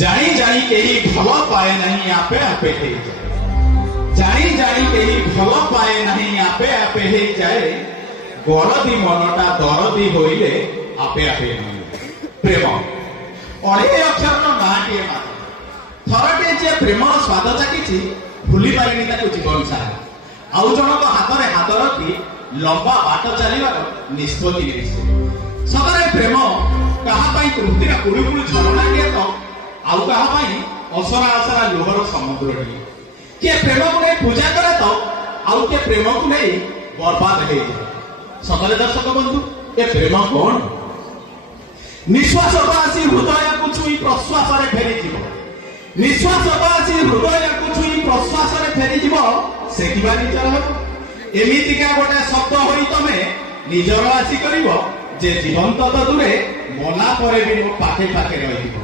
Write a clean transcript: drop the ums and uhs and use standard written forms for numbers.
ଜାଣି ଜାଣି କେହି ଭଲ ପାଏ ନାହିଁ ଆପେ ଆପେ ହେଇଯାଏ। ଜାଣି ଜାଣି କେହି ଭଲ ପାଏ ନାହିଁ ଆପେ ଆପେ ହେଇଯାଏ। ଗରଦି ମନଟା ଦରଦି ହୋଇଲେ ଆପେ ଆପେ ମିଳେ। ପ୍ରେମ ଅଢ଼େଇ ଅକ୍ଷରର ନାଁଟିଏ ମାତ୍ର। ଥରଟିଏ ଯିଏ ପ୍ରେମର ସ୍ୱାଦ ଚାଖିଛି ଭୁଲି ପାରିନି ତାକୁ ଜୀବନ ସାରା। ଆଉ ଜଣଙ୍କ ହାତରେ ହାତ ରଖି ଲମ୍ବା ବାଟ ଚାଲିବାର ନିଷ୍ପତ୍ତି ନେଇଛି। ସତରେ ପ୍ରେମ କାହା ପାଇଁ ତୃପ୍ତିର କୁଳୁ କୁଳୁ ଝରଣାଟିଏ ତ ଆଉ କାହା ପାଇଁ ଅସରା ଅସରା ଲୁହର ସମୁଦ୍ରଟିଏ। କିଏ ପ୍ରେମକୁ ନେଇ ପୂଜା କରେ ତ ଆଉ କିଏ ପ୍ରେମକୁ ନେଇ ବର୍ବାଦ ହେଇଯାଏ। ସତରେ ଦର୍ଶକ ବନ୍ଧୁ, ଏ ପ୍ରେମ କଣ? ନିଶ୍ୱାସ ଆସି ହୃଦୟକୁ ଛୁଇଁ ପ୍ରଶ୍ୱାସରେ ଫେରିଯିବ। ନିଶ୍ୱାସ ଆସି ହୃଦୟକୁ ଛୁଇଁ ପ୍ରଶ୍ୱାସରେ ଫେରିଯିବ। ସେଠିବା ନିଜର ହେବ। ଏମିତିକା ଗୋଟେ ଶବ୍ଦ ହୋଇ ତମେ ନିଜର ଆସି କରିବ ଯେ ଜୀବନ୍ତ ତ ଦୂରେ ମଲା ପରେ ବି ମୋ ପାଖେ ପାଖେ ରହିଯିବ।